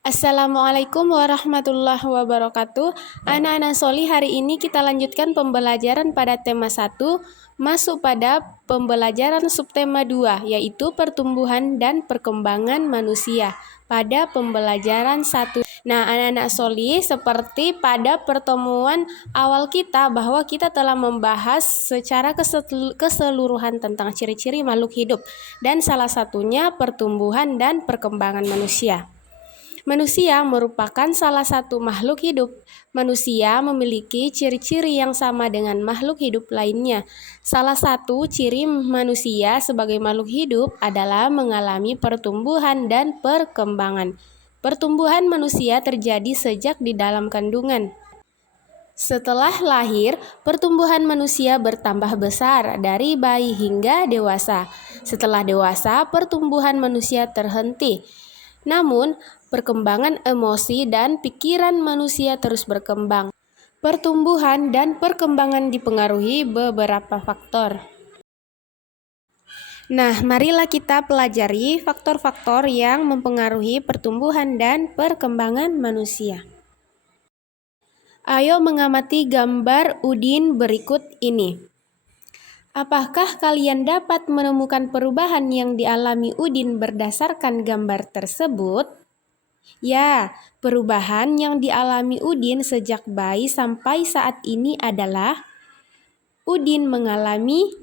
Assalamualaikum warahmatullahi wabarakatuh. Anak-anak Soli, hari ini kita lanjutkan pembelajaran pada tema 1, masuk pada pembelajaran subtema 2, yaitu pertumbuhan dan perkembangan manusia pada pembelajaran 1. Nah, anak-anak Soli, seperti pada pertemuan awal kita bahwa kita telah membahas secara keseluruhan tentang ciri-ciri makhluk hidup dan salah satunya pertumbuhan dan perkembangan manusia. Manusia merupakan salah satu makhluk hidup. Manusia memiliki ciri-ciri yang sama dengan makhluk hidup lainnya. Salah satu ciri manusia sebagai makhluk hidup adalah mengalami pertumbuhan dan perkembangan. Pertumbuhan manusia terjadi sejak di dalam kandungan. Setelah lahir, pertumbuhan manusia bertambah besar dari bayi hingga dewasa. Setelah dewasa, pertumbuhan manusia terhenti. Namun, perkembangan emosi dan pikiran manusia terus berkembang. Pertumbuhan dan perkembangan dipengaruhi beberapa faktor. Nah, marilah kita pelajari faktor-faktor yang mempengaruhi pertumbuhan dan perkembangan manusia. Ayo mengamati gambar Udin berikut ini. Apakah kalian dapat menemukan perubahan yang dialami Udin berdasarkan gambar tersebut? Ya, perubahan yang dialami Udin sejak bayi sampai saat ini adalah Udin mengalami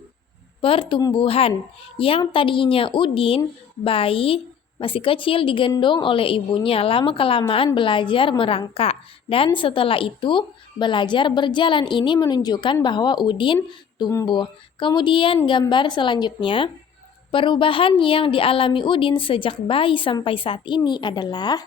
pertumbuhan. Yang tadinya Udin, bayi, masih kecil digendong oleh ibunya, lama-kelamaan belajar merangkak. Dan setelah itu, belajar berjalan ini menunjukkan bahwa Udin tumbuh. Kemudian gambar selanjutnya, perubahan yang dialami Udin sejak bayi sampai saat ini adalah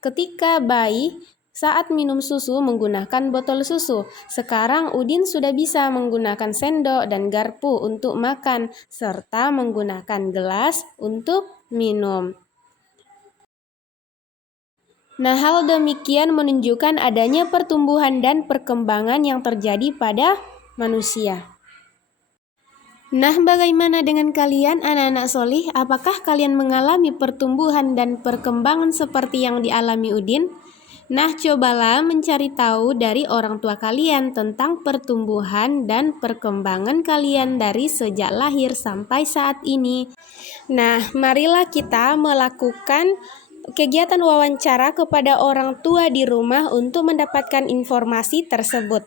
ketika bayi saat minum susu menggunakan botol susu. Sekarang Udin sudah bisa menggunakan sendok dan garpu untuk makan, serta menggunakan gelas untuk minum. Nah, hal demikian menunjukkan adanya pertumbuhan dan perkembangan yang terjadi pada manusia. Nah, bagaimana dengan kalian anak-anak solih? Apakah kalian mengalami pertumbuhan dan perkembangan seperti yang dialami Udin? Nah, cobalah mencari tahu dari orang tua kalian tentang pertumbuhan dan perkembangan kalian dari sejak lahir sampai saat ini. Nah, marilah kita melakukan kegiatan wawancara kepada orang tua di rumah untuk mendapatkan informasi tersebut.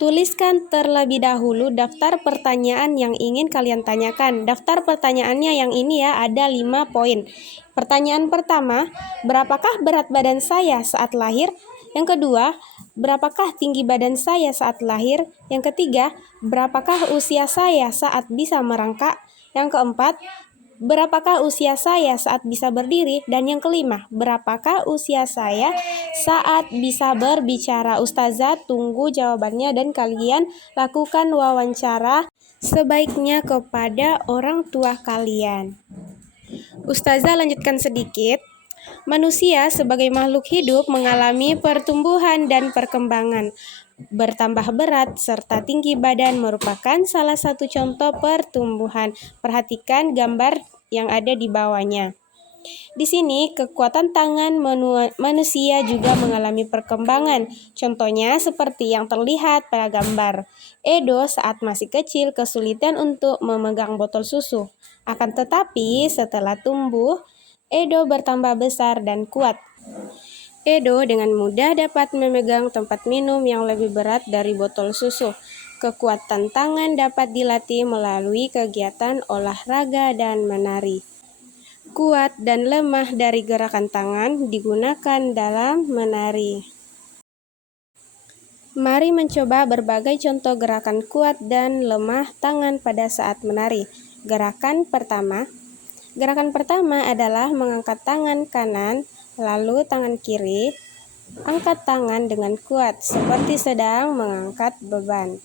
Tuliskan terlebih dahulu daftar pertanyaan yang ingin kalian tanyakan. Daftar pertanyaannya yang ini ya, ada 5 poin. Pertanyaan pertama, berapakah berat badan saya saat lahir? Yang kedua, berapakah tinggi badan saya saat lahir? Yang ketiga, berapakah usia saya saat bisa merangkak? Yang keempat, berapakah usia saya saat bisa berdiri? Dan yang kelima, berapakah usia saya saat bisa berbicara? Ustazah tunggu jawabannya dan kalian lakukan wawancara sebaiknya kepada orang tua kalian. Ustazah lanjutkan sedikit. Manusia sebagai makhluk hidup mengalami pertumbuhan dan perkembangan. Bertambah berat serta tinggi badan merupakan salah satu contoh pertumbuhan. Perhatikan gambar yang ada di bawahnya. Di sini, kekuatan tangan manusia juga mengalami perkembangan. Contohnya seperti yang terlihat pada gambar. Edo saat masih kecil kesulitan untuk memegang botol susu. Akan tetapi, setelah tumbuh, Edo bertambah besar dan kuat. Edo dengan mudah dapat memegang tempat minum yang lebih berat dari botol susu. Kekuatan tangan dapat dilatih melalui kegiatan olahraga dan menari. Kuat dan lemah dari gerakan tangan digunakan dalam menari. Mari mencoba berbagai contoh gerakan kuat dan lemah tangan pada saat menari. Gerakan pertama adalah mengangkat tangan kanan, lalu tangan kiri. Angkat tangan dengan kuat, seperti sedang mengangkat beban.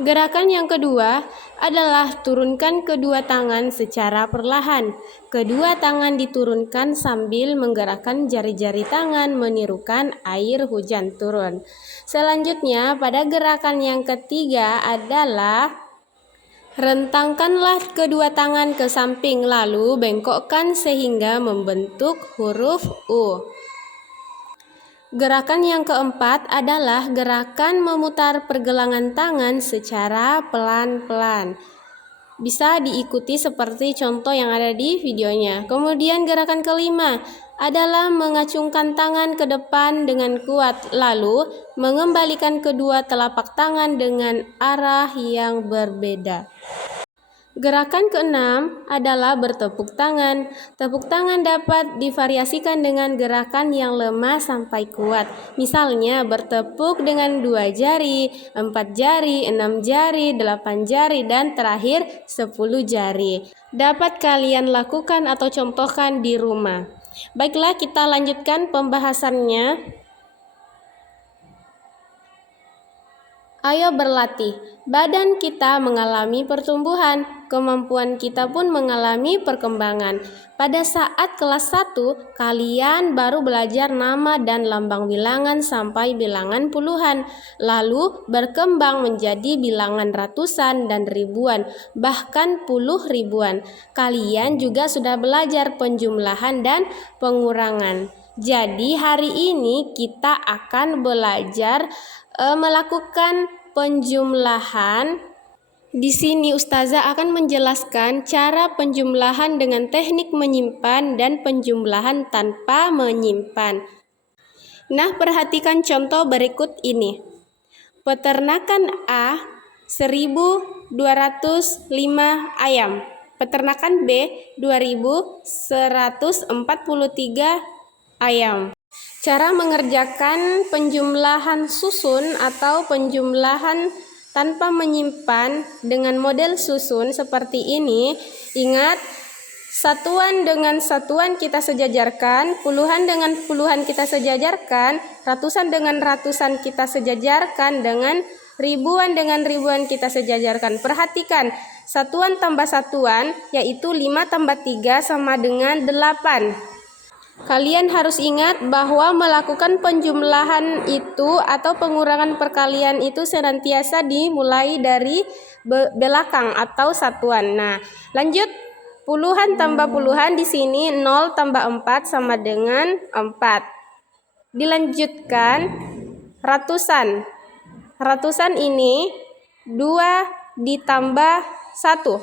Gerakan yang kedua adalah turunkan kedua tangan secara perlahan. Kedua tangan diturunkan sambil menggerakkan jari-jari tangan menirukan air hujan turun. Selanjutnya, pada gerakan yang ketiga adalah Rentangkanlah kedua tangan ke samping lalu bengkokkan sehingga membentuk huruf U. Gerakan yang keempat adalah gerakan memutar pergelangan tangan secara pelan-pelan. Bisa diikuti seperti contoh yang ada di videonya. Kemudian gerakan kelima adalah mengacungkan tangan ke depan dengan kuat, lalu mengembalikan kedua telapak tangan dengan arah yang berbeda. Gerakan keenam adalah bertepuk tangan. Tepuk tangan dapat divariasikan dengan gerakan yang lemah sampai kuat. Misalnya bertepuk dengan 2 jari, 4 jari, 6 jari, 8 jari, dan terakhir 10 jari. Dapat kalian lakukan atau contohkan di rumah. Baiklah, kita lanjutkan pembahasannya. Ayo berlatih. Badan kita mengalami pertumbuhan, kemampuan kita pun mengalami perkembangan. Pada saat kelas 1, kalian baru belajar nama dan lambang bilangan sampai bilangan puluhan, lalu berkembang menjadi bilangan ratusan dan ribuan, bahkan puluh ribuan. Kalian juga sudah belajar penjumlahan dan pengurangan. Jadi hari ini kita akan belajar melakukan penjumlahan. Di sini Ustazah akan menjelaskan cara penjumlahan dengan teknik menyimpan dan penjumlahan tanpa menyimpan. Nah, perhatikan contoh berikut ini. Peternakan A 1205 ayam. Peternakan B 2143 ayam. Cara mengerjakan penjumlahan susun atau penjumlahan tanpa menyimpan dengan model susun seperti ini. Ingat, satuan dengan satuan kita sejajarkan, puluhan dengan puluhan kita sejajarkan, ratusan dengan ratusan kita sejajarkan, dengan ribuan kita sejajarkan. Perhatikan, satuan tambah satuan yaitu 5 tambah 3 sama dengan 8. Kalian harus ingat bahwa melakukan penjumlahan itu atau pengurangan perkalian itu senantiasa dimulai dari belakang atau satuan. Nah, lanjut. Puluhan tambah puluhan di sini 0 tambah 4 sama dengan 4. Dilanjutkan ratusan. Ratusan ini 2 ditambah 1.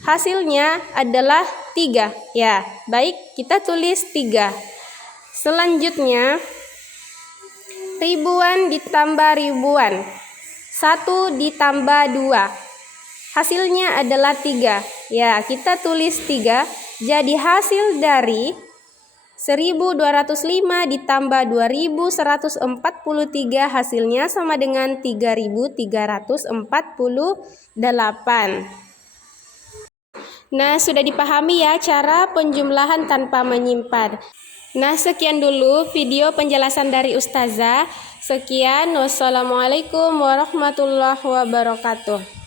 Hasilnya adalah 3. Ya, baik, kita tulis 3. Selanjutnya, ribuan ditambah ribuan. 1 ditambah 2. Hasilnya adalah 3. Ya, kita tulis 3. Jadi hasil dari 1205 ditambah 2143 hasilnya sama dengan 3348. Nah, sudah dipahami ya cara penjumlahan tanpa menyimpan. Nah, sekian dulu video penjelasan dari Ustazah. Sekian, wassalamualaikum warahmatullahi wabarakatuh.